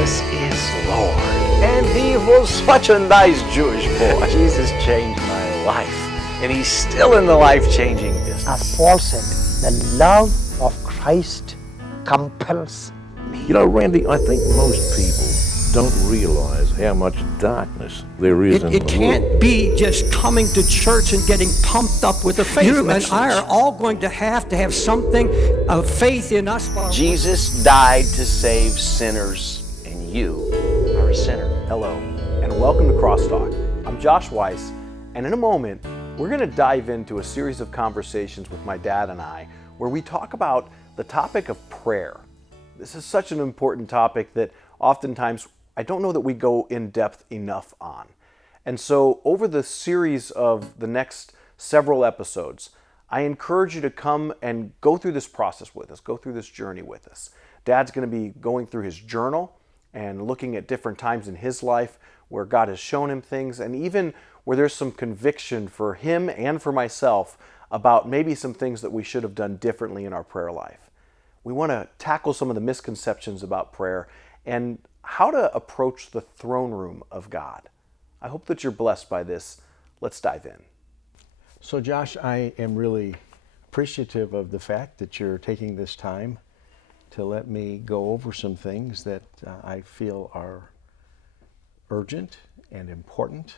Jesus is Lord. And he was such a nice Jewish boy. Jesus changed my life. And he's still in the life-changing business. As Paul said, the love of Christ compels me. You know, Randy, I think most people don't realize how much darkness there is in the world. It can't be just coming to church and getting pumped up with the faith. You and I are all going to have something of faith in us. Jesus died to save sinners, and you are a sinner. Hello, and welcome to CrossTalk. I'm Josh Weiss, and in a moment, we're going to dive into a series of conversations with my dad and I, where we talk about the topic of prayer. This is such an important topic that oftentimes I don't know that we go in depth enough on. And so over the series of the next several episodes, I encourage you to come and go through this process with us, go through this journey with us. Dad's going to be going through his journal and looking at different times in his life where God has shown him things, and even where there's some conviction for him and for myself about maybe some things that we should have done differently in our prayer life. We want to tackle some of the misconceptions about prayer and how to approach the throne room of God. I hope that you're blessed by this. Let's dive in. So Josh, I am really appreciative of the fact that you're taking this time to let me go over some things that I feel are urgent and important,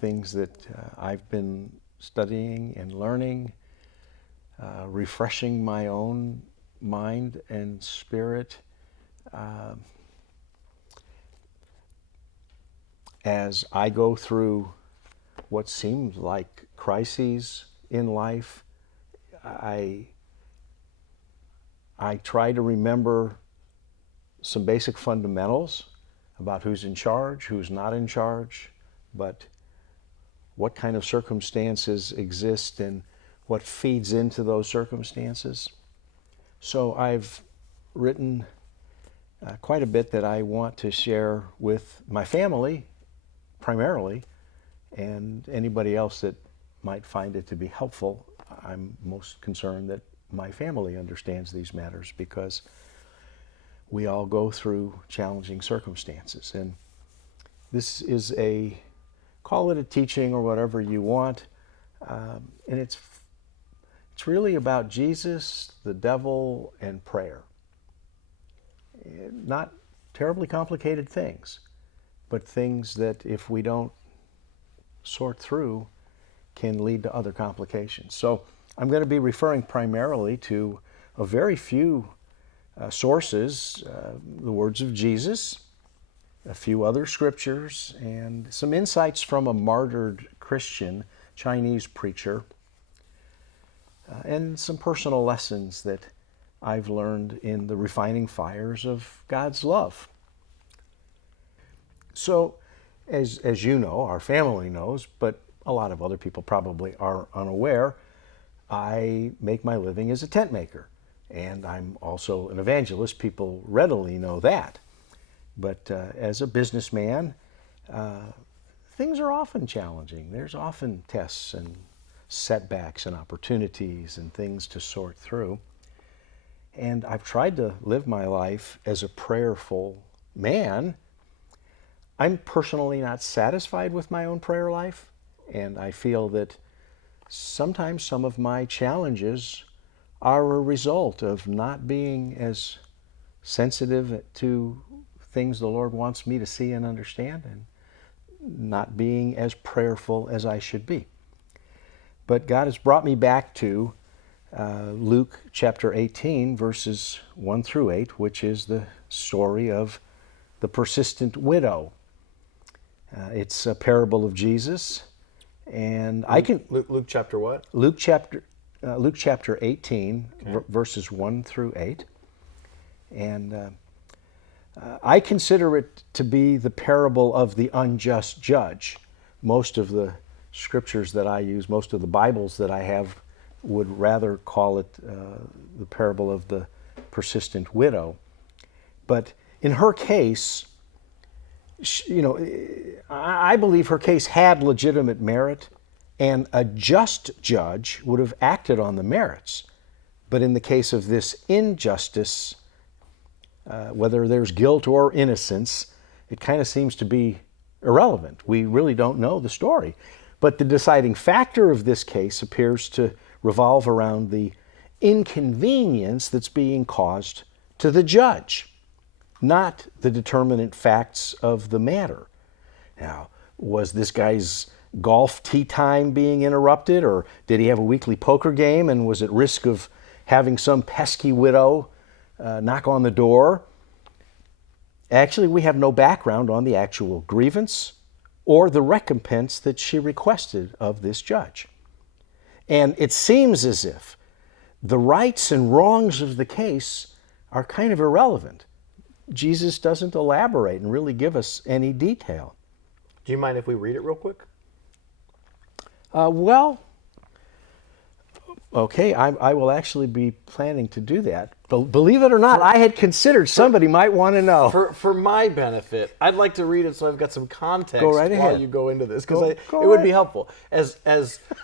things that I've been studying and learning, refreshing my own mind and spirit as I go through what seems like crises in life. I try to remember some basic fundamentals about who's in charge, who's not in charge, but what kind of circumstances exist and what feeds into those circumstances. So I've written quite a bit that I want to share with my family primarily, and anybody else that might find it to be helpful. I'm most concerned that my family understands these matters because we all go through challenging circumstances. And this is call it a teaching or whatever you want, and it's really about Jesus, the devil, and prayer. Not terribly complicated things, but things that if we don't sort through can lead to other complications. So I'm going to be referring primarily to a very few sources, the words of Jesus, a few other scriptures, and some insights from a martyred Christian Chinese preacher, and some personal lessons that I've learned in the refining fires of God's love. So, as you know, our family knows, but a lot of other people probably are unaware, I make my living as a tent maker. And I'm also an evangelist. People readily know that. But as a businessman, things are often challenging. There's often tests and setbacks and opportunities and things to sort through. And I've tried to live my life as a prayerful man. I'm personally not satisfied with my own prayer life, and I feel that sometimes some of my challenges are a result of not being as sensitive to things the Lord wants me to see and understand, and not being as prayerful as I should be. But God has brought me back to Luke chapter 18, verses 1 through 8, which is the story of the persistent widow. It's a parable of Jesus, and Luke chapter what? Luke chapter 18, okay. Verses 1 through 8, and I consider it to be the parable of the unjust judge. Most of the scriptures that I use, most of the Bibles that I have, would rather call it the parable of the persistent widow. But in her case, I believe her case had legitimate merit, and a just judge would have acted on the merits. But in the case of this injustice, whether there's guilt or innocence, it kind of seems to be irrelevant. We really don't know the story. But the deciding factor of this case appears to revolve around the inconvenience that's being caused to the judge, not the determinant facts of the matter. Now, was this guy's golf tee time being interrupted, or did he have a weekly poker game and was at risk of having some pesky widow knock on the door? Actually, we have no background on the actual grievance or the recompense that she requested of this judge. And it seems as if the rights and wrongs of the case are kind of irrelevant. Jesus doesn't elaborate and really give us any detail. Do you mind if we read it real quick? Well, okay, I will actually be planning to do that. Believe it or not, I had considered somebody might want to know. For my benefit, I'd like to read it so I've got some context Go right while ahead. you go into this, because it Go would right. be helpful. As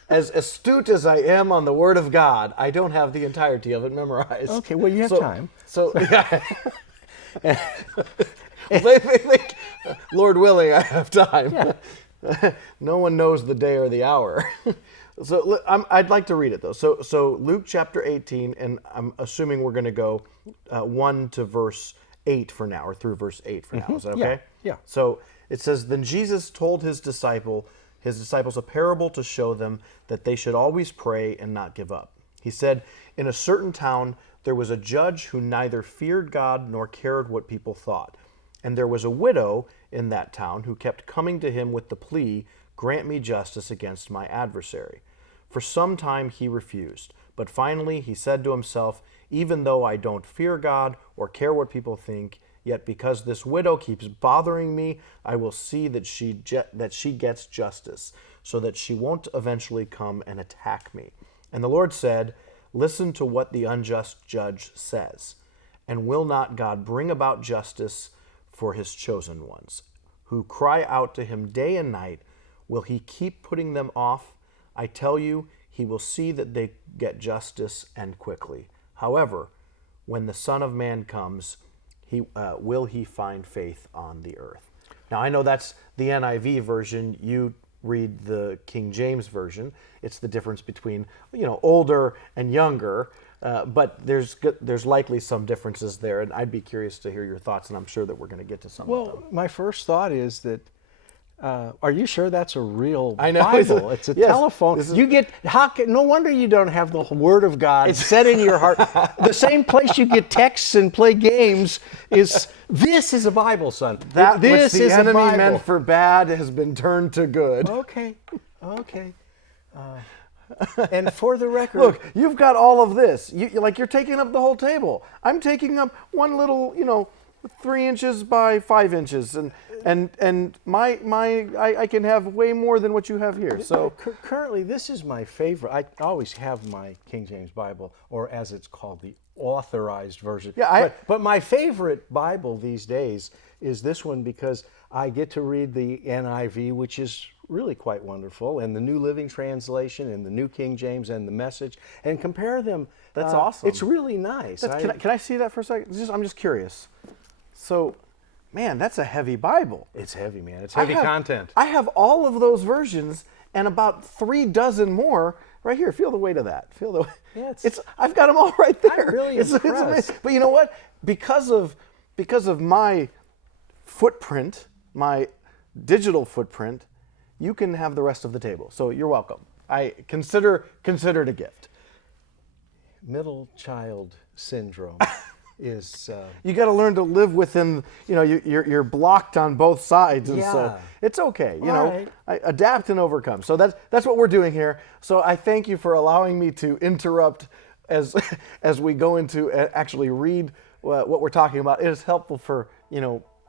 astute as I am on the Word of God, I don't have the entirety of it memorized. Okay, well, you have time. So, yeah. Lord willing, I have time. Yeah. No one knows the day or the hour. So I'd like to read it though. So Luke chapter 18, and I'm assuming we're going to go 1 to verse 8 for now, or through verse 8 for now. Is that okay? Yeah. So it says, "Then Jesus told his disciples a parable to show them that they should always pray and not give up. He said, 'In a certain town there was a judge who neither feared God nor cared what people thought. And there was a widow in that town who kept coming to him with the plea, "Grant me justice against my adversary." For some time he refused, but finally he said to himself, "Even though I don't fear God or care what people think, yet because this widow keeps bothering me, I will see that she gets justice, so that she won't eventually come and attack me." And the Lord said, "Listen to what the unjust judge says. And will not God bring about justice for his chosen ones, who cry out to him day and night? Will he keep putting them off? I tell you, he will see that they get justice, and quickly. However, when the Son of Man comes, will he find faith on the earth?" Now, I know that's the NIV version. You read the King James version. It's the difference between, older and younger, but there's likely some differences there, and I'd be curious to hear your thoughts, and I'm sure that we're going to get to some of them. Well, my first thought is that, are you sure that's a real I know. Bible? It's a Yes, telephone. No wonder you don't have the Word of God set in your heart. The same place you get texts and play games this is a Bible, son. That this which the is a enemy Bible. meant for bad has been turned to good. Okay. And for the record, Look, you've got all of this. You're taking up the whole table. I'm taking up one little, 3 inches by 5 inches, and I can have way more than what you have here. So currently, this is my favorite. I always have my King James Bible, or as it's called, the authorized version. Yeah, but my favorite Bible these days is this one, because I get to read the NIV, which is really quite wonderful, and the New Living Translation, and the New King James, and the Message, and compare them. That's awesome. It's really nice. Can I see that for a second? I'm just curious. So, man, that's a heavy Bible. It's heavy, man. It's heavy content. I have all of those versions and about 3 dozen more right here. Feel the weight of that. Feel the. Yeah, I've got them all right there. I'm really it's impressed. amazing. But you know what? Because of my footprint, my digital footprint, you can have the rest of the table. So you're welcome. I consider it a gift. Middle child syndrome is. You got to learn to live within. You're blocked on both sides, and so Yeah. it's okay. Right. Adapt and overcome. So that's what we're doing here. So I thank you for allowing me to interrupt as we go into actually read what we're talking about. It is helpful for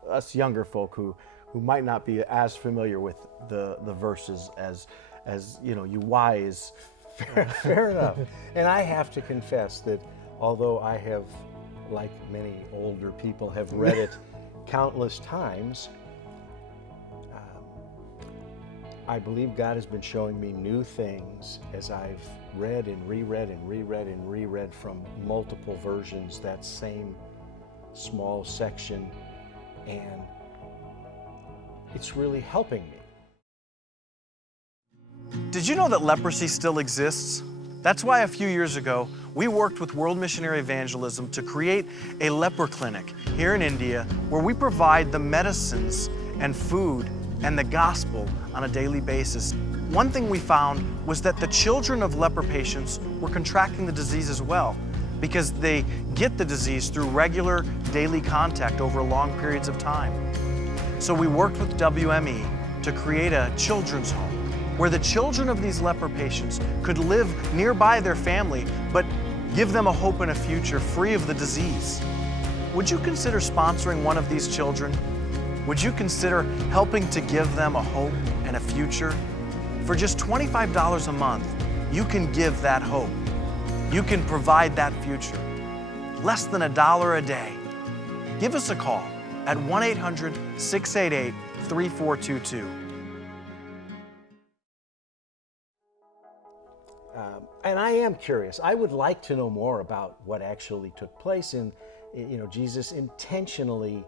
us younger folk who might not be as familiar with the verses as you wise. Fair enough. And I have to confess that although I have, like many older people, have read it countless times, I believe God has been showing me new things as I've read and reread and reread and reread from multiple versions that same small section, and it's really helping me. Did you know that leprosy still exists? That's why a few years ago, we worked with World Missionary Evangelism to create a leper clinic here in India where we provide the medicines and food and the gospel on a daily basis. One thing we found was that the children of leper patients were contracting the disease as well because they get the disease through regular daily contact over long periods of time. So we worked with WME to create a children's home where the children of these leper patients could live nearby their family, but give them a hope and a future free of the disease. Would you consider sponsoring one of these children? Would you consider helping to give them a hope and a future? For just $25 a month, you can give that hope. You can provide that future. Less than $1 a day. Give us a call at 1-800-688-3422. And I am curious. I would like to know more about what actually took place. And, Jesus intentionally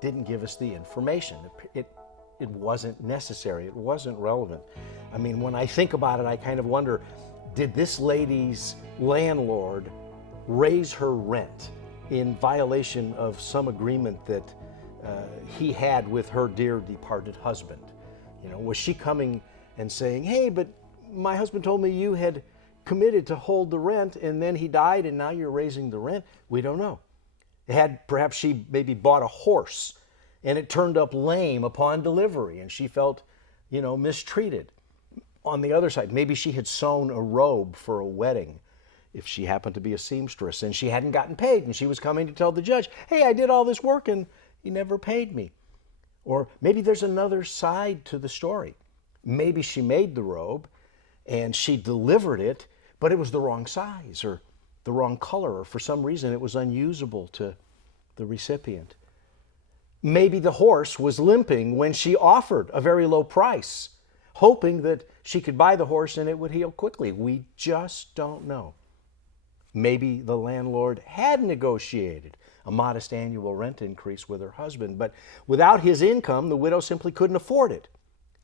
didn't give us the information. It wasn't necessary. It wasn't relevant. I mean, when I think about it, I kind of wonder, did this lady's landlord raise her rent in violation of some agreement that he had with her dear departed husband? Was she coming and saying, hey, but my husband told me you had committed to hold the rent and then he died and now you're raising the rent? We don't know. Perhaps she maybe bought a horse and it turned up lame upon delivery and she felt, mistreated. On the other side, maybe she had sewn a robe for a wedding if she happened to be a seamstress and she hadn't gotten paid and she was coming to tell the judge, hey, I did all this work and you never paid me. Or maybe there's another side to the story. Maybe she made the robe and she delivered it, but it was the wrong size or the wrong color, or for some reason it was unusable to the recipient. Maybe the horse was limping when she offered a very low price, hoping that she could buy the horse and it would heal quickly. We just don't know. Maybe the landlord had negotiated a modest annual rent increase with her husband, but without his income, the widow simply couldn't afford it.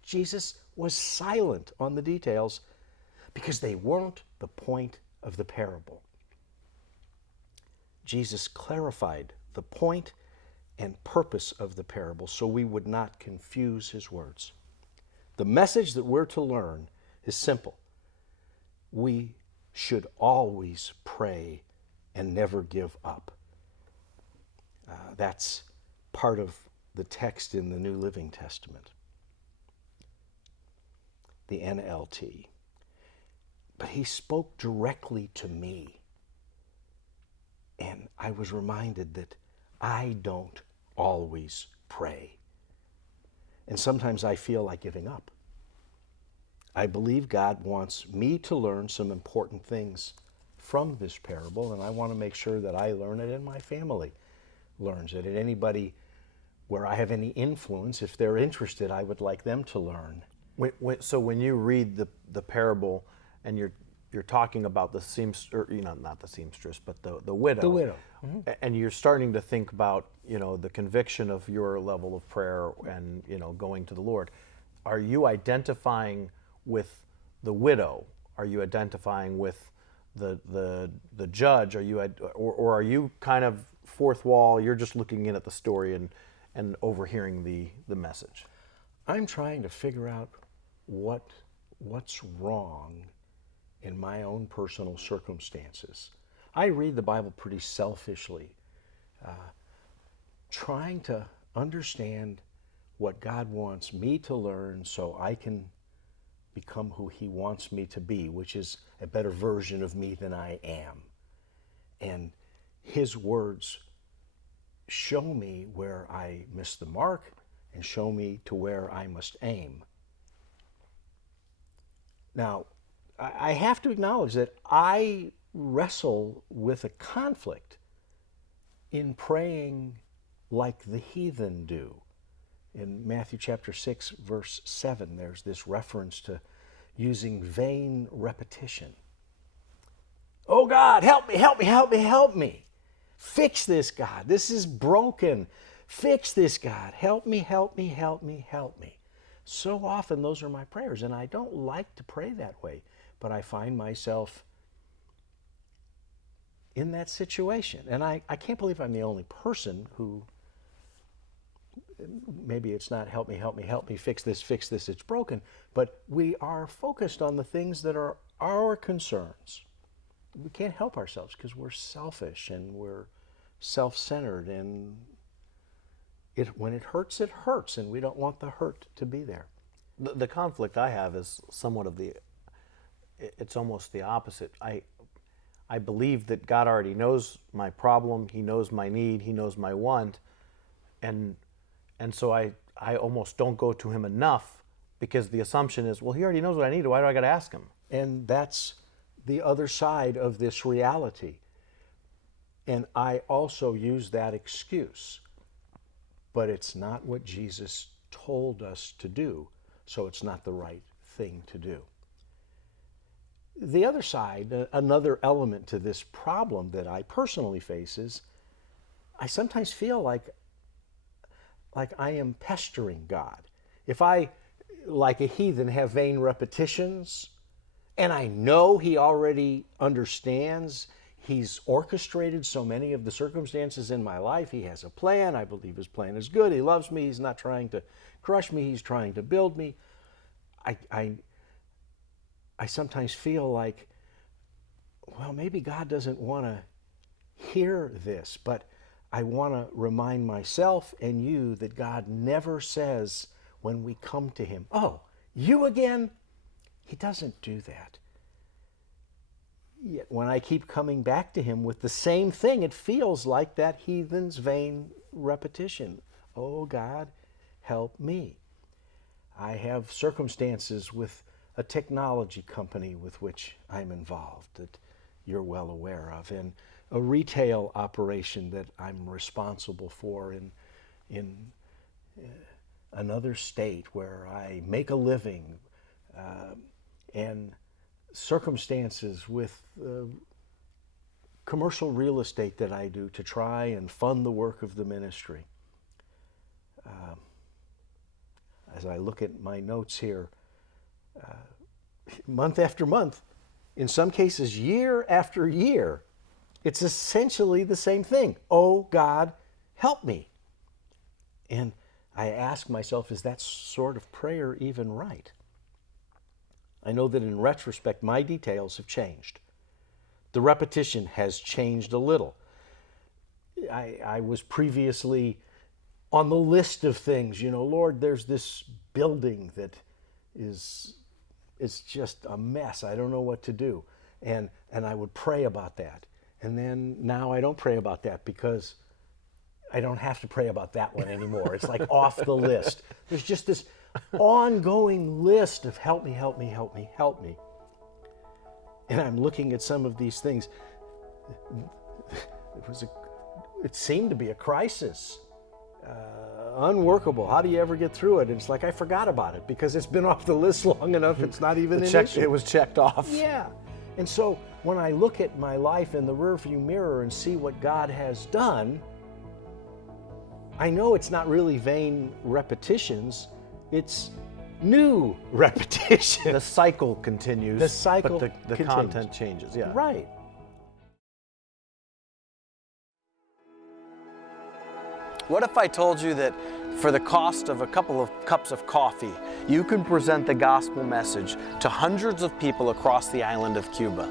Jesus was silent on the details because they weren't the point of the parable. Jesus clarified the point and purpose of the parable so we would not confuse his words. The message that we're to learn is simple. We should always pray and never give up. That's part of the text in the New Living Testament, the NLT. But he spoke directly to me. And I was reminded that I don't always pray. And sometimes I feel like giving up. I believe God wants me to learn some important things from this parable, and I want to make sure that I learn it and my family learns it. And anybody where I have any influence, if they're interested, I would like them to learn. So when you read the parable and you're talking about the seamstress, not the seamstress, but the widow. The widow. Mm-hmm. And you're starting to think about, the conviction of your level of prayer and, going to the Lord. Are you identifying with the widow? Are you identifying with the judge? Or are you kind of fourth wall? You're just looking in at the story and overhearing the message? I'm trying to figure out what's wrong in my own personal circumstances. I read the Bible pretty selfishly, trying to understand what God wants me to learn so I can become who he wants me to be, which is a better version of me than I am. And his words show me where I miss the mark and show me to where I must aim. Now, I have to acknowledge that I wrestle with a conflict in praying like the heathen do. In Matthew chapter 6, verse 7, there's this reference to using vain repetition. Oh God, help me, help me, help me, help me. Fix this, God. This is broken. Fix this, God. Help me, help me, help me, help me. So often those are my prayers, and I don't like to pray that way, but I find myself in that situation. And I can't believe I'm the only person who, maybe it's not help me, help me, help me, fix this, it's broken, but we are focused on the things that are our concerns. We can't help ourselves because we're selfish and we're self-centered, and when it hurts, and we don't want the hurt to be there. The conflict I have is somewhat of it's almost the opposite. I believe that God already knows my problem, He knows my need, He knows my want, and so I almost don't go to Him enough, because the assumption is, well, He already knows what I need, why do I got to ask Him? And that's the other side of this reality. And I also use that excuse, but it's not what Jesus told us to do, so it's not the right thing to do. The other side, another element to this problem that I personally face is I sometimes feel like I am pestering God. If I, like a heathen, have vain repetitions, and I know He already understands, He's orchestrated so many of the circumstances in my life, He has a plan, I believe His plan is good, He loves me, He's not trying to crush me, He's trying to build me. I sometimes feel like, well, maybe God doesn't want to hear this, but I want to remind myself and you that God never says when we come to Him, oh, you again? He doesn't do that. Yet when I keep coming back to Him with the same thing, it feels like that heathen's vain repetition. Oh, God, help me. I have circumstances with a technology company with which I'm involved that you're well aware of, and a retail operation that I'm responsible for in another state where I make a living, and circumstances with commercial real estate that I do to try and fund the work of the ministry. As I look at my notes here, month after month, in some cases year after year, it's essentially the same thing. Oh, God, help me. And I ask myself, is that sort of prayer even right? I know that in retrospect, my details have changed. The repetition has changed a little. I was previously on the list of things, Lord, there's this building that is just a mess. I don't know what to do. And I would pray about that. And then now I don't pray about that because I don't have to pray about that one anymore. It's like off the list. There's just this ongoing list of help me, help me, help me, help me. And I'm looking at some of these things. It seemed to be a crisis. Unworkable. How do you ever get through it? And it's like I forgot about it because it's been off the list long enough. It's not even an issue. It was checked off. Yeah. And so when I look at my life in the rearview mirror and see what God has done, I know it's not really vain repetitions. It's new repetition. The cycle continues. The cycle but the continues. content changes. Yeah. Right. What if I told you that for the cost of a couple of cups of coffee, you can present the gospel message to hundreds of people across the island of Cuba?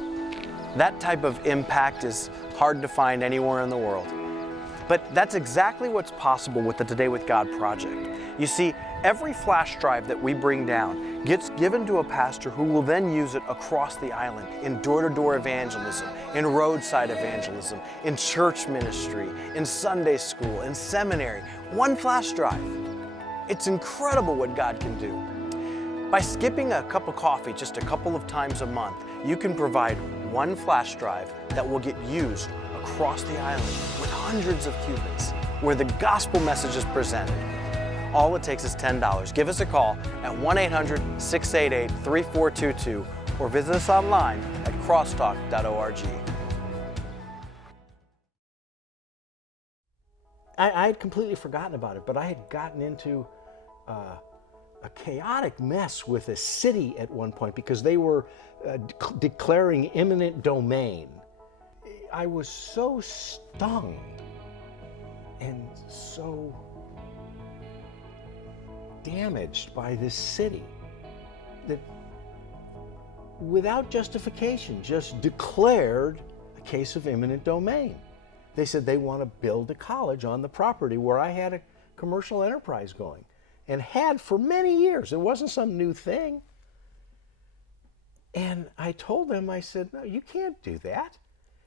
That type of impact is hard to find anywhere in the world. But that's exactly what's possible with the Today with God project. You see, every flash drive that we bring down gets given to a pastor who will then use it across the island in door-to-door evangelism, in roadside evangelism, in church ministry, in Sunday school, in seminary. One flash drive. It's incredible what God can do. By skipping a cup of coffee just a couple of times a month, you can provide one flash drive that will get used across the island with hundreds of Cubans, where the gospel message is presented. All it takes is $10. Give us a call at 1-800-688-3422 or visit us online at crosstalk.org. I had completely forgotten about it, but I had gotten into a chaotic mess with a city at one point because they were declaring eminent domain. I was so stung and so damaged by this city that without justification just declared a case of eminent domain. They said they want to build a college on the property where I had a commercial enterprise going and had for many years. It wasn't some new thing. And I told them, I said, no, you can't do that.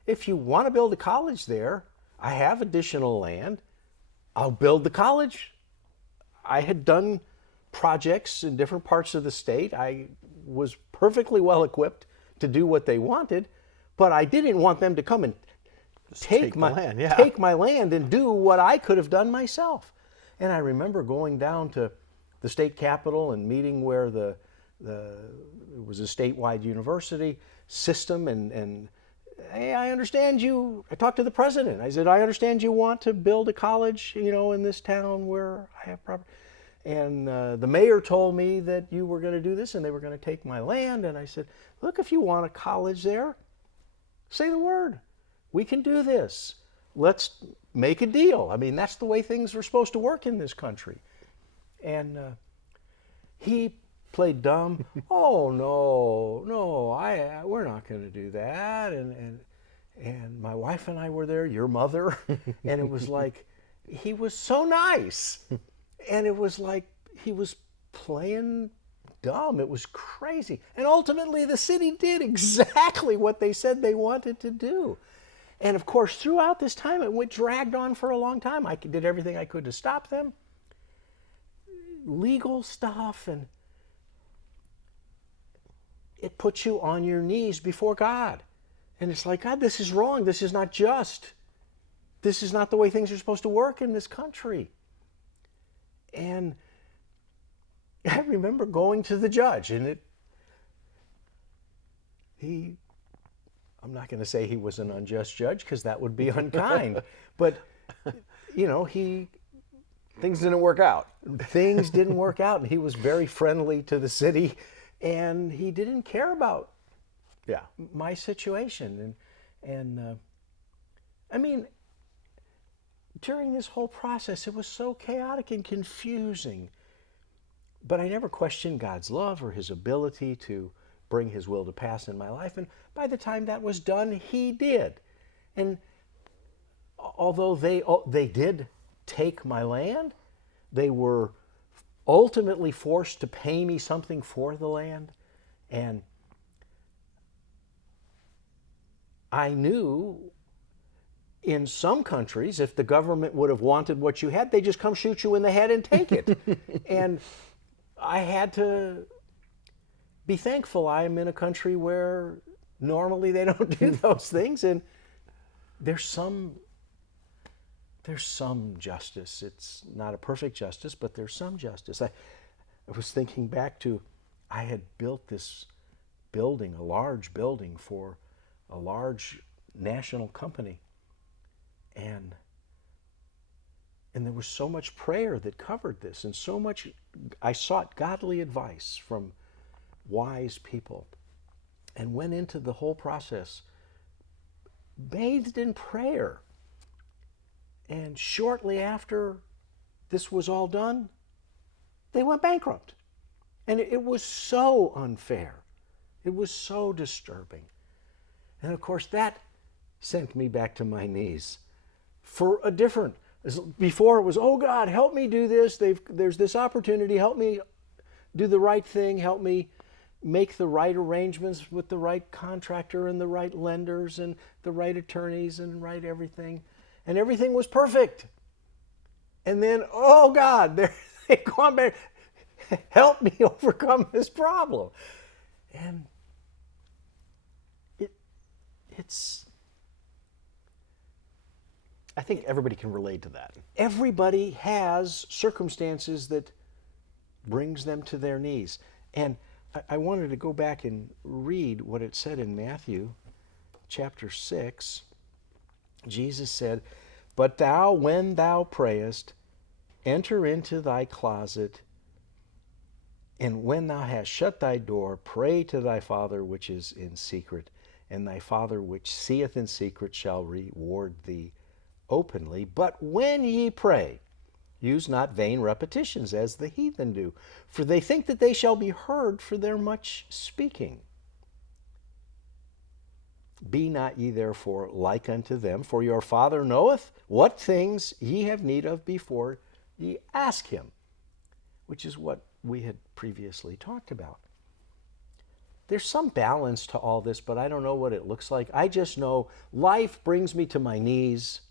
If you want to build a college there, I have additional land. I'll build the college. I had done projects in different parts of the state. I was perfectly well equipped to do what they wanted, but I didn't want them to come and take my land and do what I could have done myself. And I remember going down to the state capitol and meeting where it was a statewide university system, and hey, I understand you. I talked to the president. I said, I understand you want to build a college, in this town where I have property. And the mayor told me that you were going to do this and they were going to take my land. And I said, look, if you want a college there, say the word. We can do this. Let's make a deal. I mean, that's the way things were supposed to work in this country. And he played dumb. Oh, no, we're not going to do that. And my wife and I were there, your mother, and it was like, he was so nice. And it was like he was playing dumb. It was crazy. And ultimately, the city did exactly what they said they wanted to do. And of course, throughout this time, it dragged on for a long time. I did everything I could to stop them. Legal stuff, and it puts you on your knees before God. And it's like, God, this is wrong. This is not just. This is not the way things are supposed to work in this country. And I remember going to the judge, and I'm not going to say he was an unjust judge because that would be unkind, but Things didn't work out. Things didn't work out, and he was very friendly to the city, and he didn't care about my situation. And I mean, during this whole process, it was so chaotic and confusing. But I never questioned God's love or his ability to bring his will to pass in my life. And by the time that was done, he did. And although they did take my land, they were ultimately forced to pay me something for the land. And I knew in some countries, if the government would have wanted what you had, they just come shoot you in the head and take it. And I had to be thankful I am in a country where normally they don't do those things. And there's some justice. It's not a perfect justice, but there's some justice. I was thinking back to, I had built this building, a large building for a large national company. And there was so much prayer that covered this, and so much, I sought godly advice from wise people and went into the whole process bathed in prayer. And shortly after this was all done, they went bankrupt. And it was so unfair. It was so disturbing. And of course, that sent me back to my knees for a different. Before it was, oh God, help me do this. There's this opportunity. Help me do the right thing. Help me make the right arrangements with the right contractor and the right lenders and the right attorneys and right everything. And everything was perfect. And then, oh God, they've gone back. Help me overcome this problem. And it's... I think everybody can relate to that. Everybody has circumstances that brings them to their knees. And I wanted to go back and read what it said in Matthew chapter 6. Jesus said, But thou, when thou prayest, enter into thy closet, and when thou hast shut thy door, pray to thy Father which is in secret, and thy Father which seeth in secret shall reward thee openly. But when ye pray, use not vain repetitions as the heathen do, for they think that they shall be heard for their much speaking. Be not ye therefore like unto them, for your Father knoweth what things ye have need of before ye ask him, which is what we had previously talked about. There's some balance to all this, but I don't know what it looks like. I just know life brings me to my knees,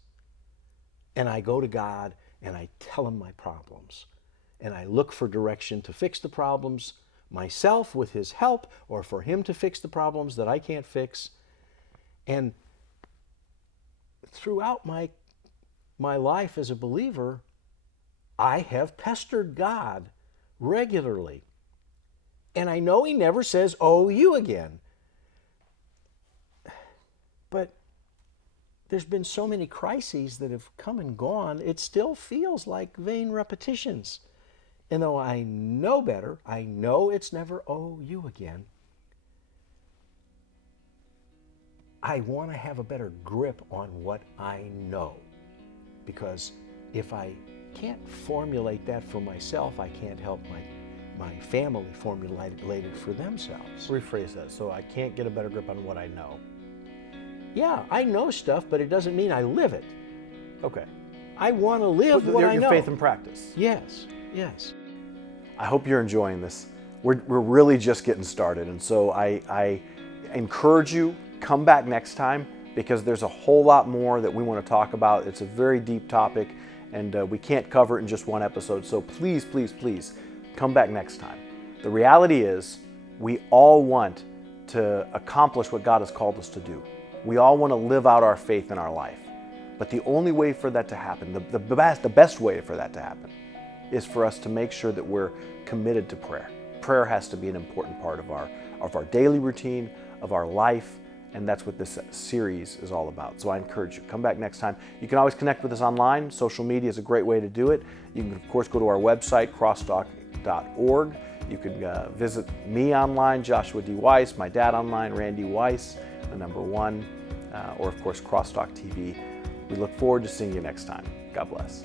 and I go to God, and I tell him my problems. And I look for direction to fix the problems myself with his help, or for him to fix the problems that I can't fix. And throughout my life as a believer, I have pestered God regularly. And I know he never says, "Oh, you again." But there's been so many crises that have come and gone, it still feels like vain repetitions. And though I know better, I know it's never, "Oh, you again," I want to have a better grip on what I know. Because if I can't formulate that for myself, I can't help my family formulate it for themselves. Rephrase that. So I can't get a better grip on what I know. Yeah, I know stuff, but it doesn't mean I live it. Okay. I want to live what I know. Your faith and practice. Yes, yes. I hope you're enjoying this. We're really just getting started, and so I encourage you, come back next time, because there's a whole lot more that we want to talk about. It's a very deep topic, and we can't cover it in just one episode, so please, please, please come back next time. The reality is, we all want to accomplish what God has called us to do. We all want to live out our faith in our life. But the only way for that to happen, the best way for that to happen, is for us to make sure that we're committed to prayer. Prayer has to be an important part of our daily routine, of our life, and that's what this series is all about. So I encourage you, come back next time. You can always connect with us online. Social media is a great way to do it. You can, of course, go to our website, crosstalk.org. You can visit me online, Joshua D. Weiss, my dad online, Randy Weiss, the number 1, or of course, CrossTalk TV. We look forward to seeing you next time. God bless.